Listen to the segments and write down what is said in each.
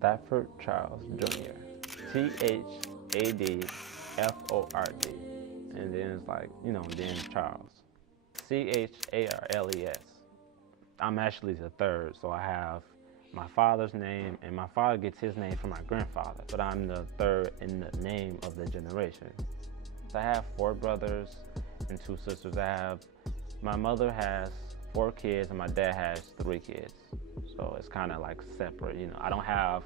Thadford Charles Jr. Thadford. And then it's like, then Charles. Charles. I'm actually the third, so I have my father's name, and my father gets his name from my grandfather, but I'm the third in the name of the generation. So I have four brothers and two sisters. My mother has four kids, and my dad has three kids. So it's kind of like separate, I don't have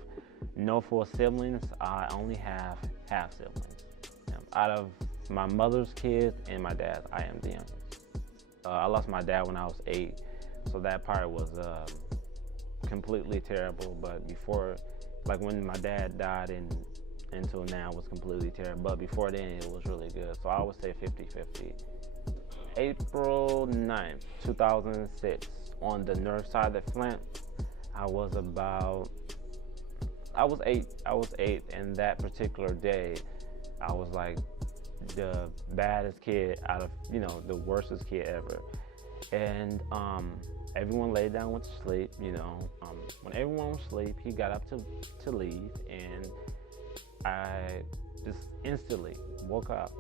no full siblings, I only have half siblings. Out of my mother's kids and my dad's, I am the youngest. I lost my dad when I was 8, so that part was completely terrible. But before, like when my dad died and until now was completely terrible. But before then, it was really good. So I would say 50-50. April 9th, 2006, on the north side of Flint, I was 8. I was 8, and that particular day, I was like the baddest kid out of, the worstest kid ever. And everyone laid down, went to sleep, When everyone was asleep, he got up to leave, and I just instantly woke up.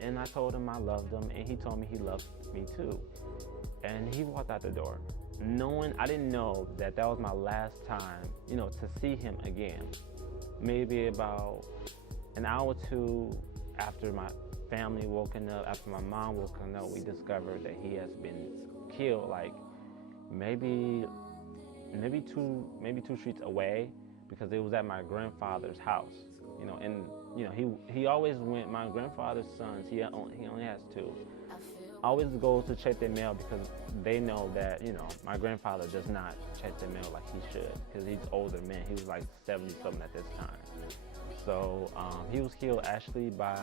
And I told him I loved him, and he told me he loved me too. And he walked out the door. I didn't know that was my last time, to see him again. Maybe about an hour or two after my family woken up, after my mom woken up, we discovered that he has been killed, like maybe two streets away, because it was at my grandfather's house. And he always went. My grandfather's sons, he only has two, always goes to check their mail, because they know that my grandfather does not check the mail like he should, because he's older man. He was like 70 something at this time. So he was killed actually by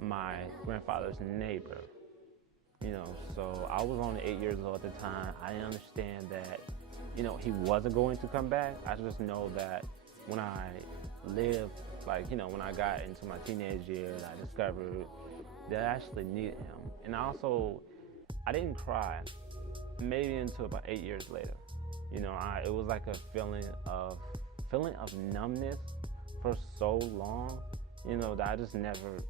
my grandfather's neighbor. So I was only 8 years old at the time. I understand that he wasn't going to come back. I just know that when I lived, when I got into my teenage years, I discovered that I actually needed him. And I didn't cry maybe until about 8 years later. It was like a feeling of numbness for so long, that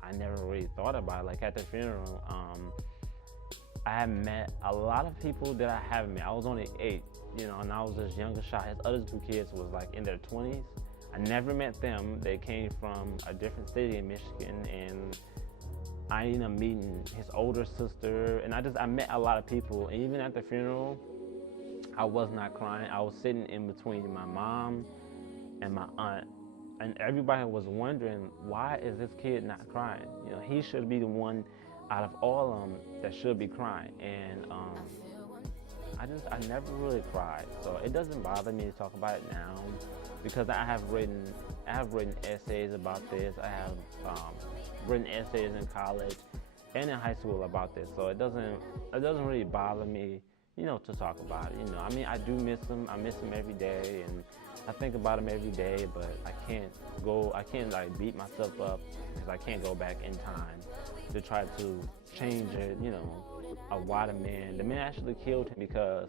I never really thought about it. Like at the funeral, I had met a lot of people that I haven't met. I was only 8, and I was just younger, shy. His other two kids was like in their 20s. I never met them. They came from a different city in Michigan, and I ended up meeting his older sister, and I met a lot of people. And even at the funeral, I was not crying. I was sitting in between my mom and my aunt, and everybody was wondering, why is this kid not crying? He should be the one out of all of them that should be crying. And I never really cried, so it doesn't bother me to talk about it now, because I have written essays about this. I have written essays in college and in high school about this, so it doesn't really bother me, to talk about it. I do miss him. I miss him every day, and I think about him every day, but I can't like beat myself up, because I can't go back in time to try to change it, of why the man actually killed him because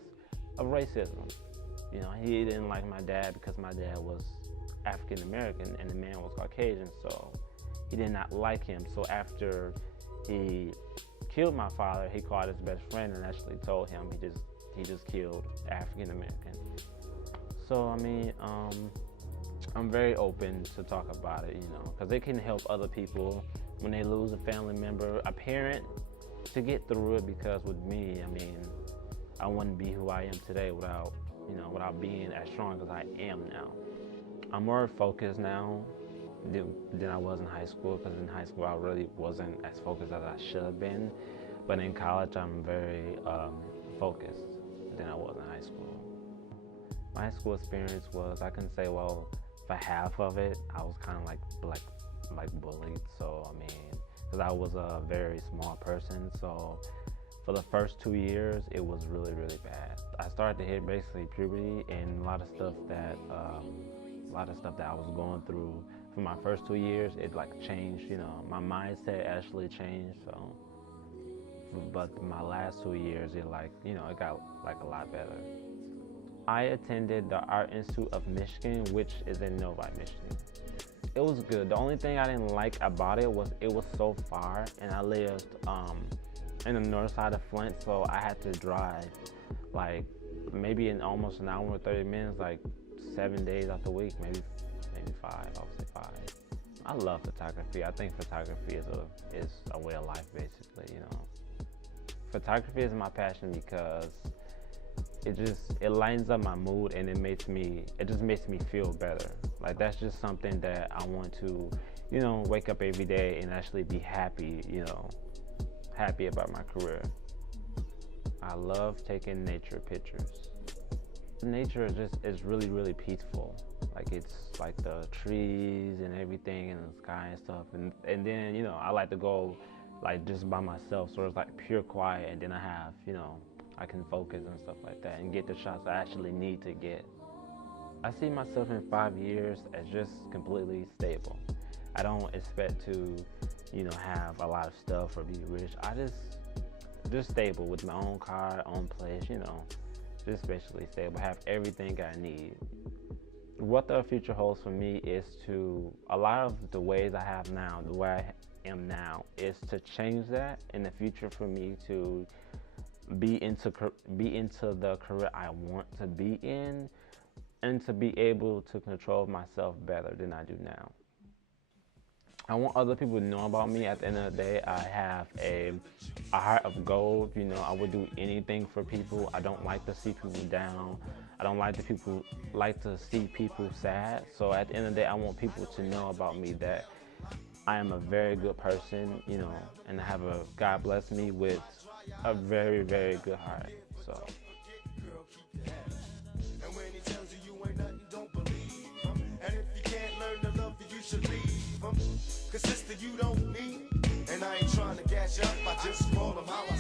of racism. He didn't like my dad because my dad was African American and the man was Caucasian, so he did not like him. So after he killed my father, he called his best friend and actually told him he just killed African American. So I'm very open to talk about it, because it can help other people when they lose a family member, a parent, to get through it. Because with me, I wouldn't be who I am today without being as strong as I am now. I'm more focused now than I was in high school, because in high school I really wasn't as focused as I should have been. But in college, I'm very focused than I was in high school. My high school experience was, I can say, well, for half of it, I was kind of like bullied. So because I was a very small person, so for the first 2 years, it was really, really bad. I started to hit basically puberty, and a lot of stuff that I was going through for my first 2 years, it like changed. My mindset actually changed. So, but my last 2 years, it got like a lot better. I attended the Art Institute of Michigan, which is in Novi, Michigan. It was good. The only thing I didn't like about it was so far, and I lived in the north side of Flint, so I had to drive like maybe in almost an hour and 30 minutes, like 7 days out the week, maybe 5. I would say 5. I love photography. I think photography is a way of life, basically. You know, photography is my passion because it lightens up my mood, and it just makes me feel better. Like, that's just something that I want to, you know, wake up every day and actually be happy, you know, happy about my career. I love taking nature pictures. Nature is really, really peaceful. Like, it's like the trees and everything and the sky and stuff. And then, you know, I like to go like just by myself, so it's like pure quiet, and then I have, you know, I can focus and stuff like that and get the shots I actually need to get. I see myself in 5 years as just completely stable. I don't expect to, you know, have a lot of stuff or be rich. I just stable with my own car, own place, you know, just basically stable, have everything I need. What the future holds for me is to, a lot of the ways I have now, the way I am now, is to change that in the future for me to be into the career I want to be in, and to be able to control myself better than I do now. I want other people to know about me. At the end of the day, I have a heart of gold. You know, I would do anything for people. I don't like to see people down. I don't like to see people sad. So at the end of the day, I want people to know about me, that I am a very good person, you know, and God bless me with a very, very good heart. So. And when he tells you ain't nothing, don't believe him. And if you can't learn to love you, you should leave him. Cause sister, you don't need. And I ain't trying to gas you up, I just call him how I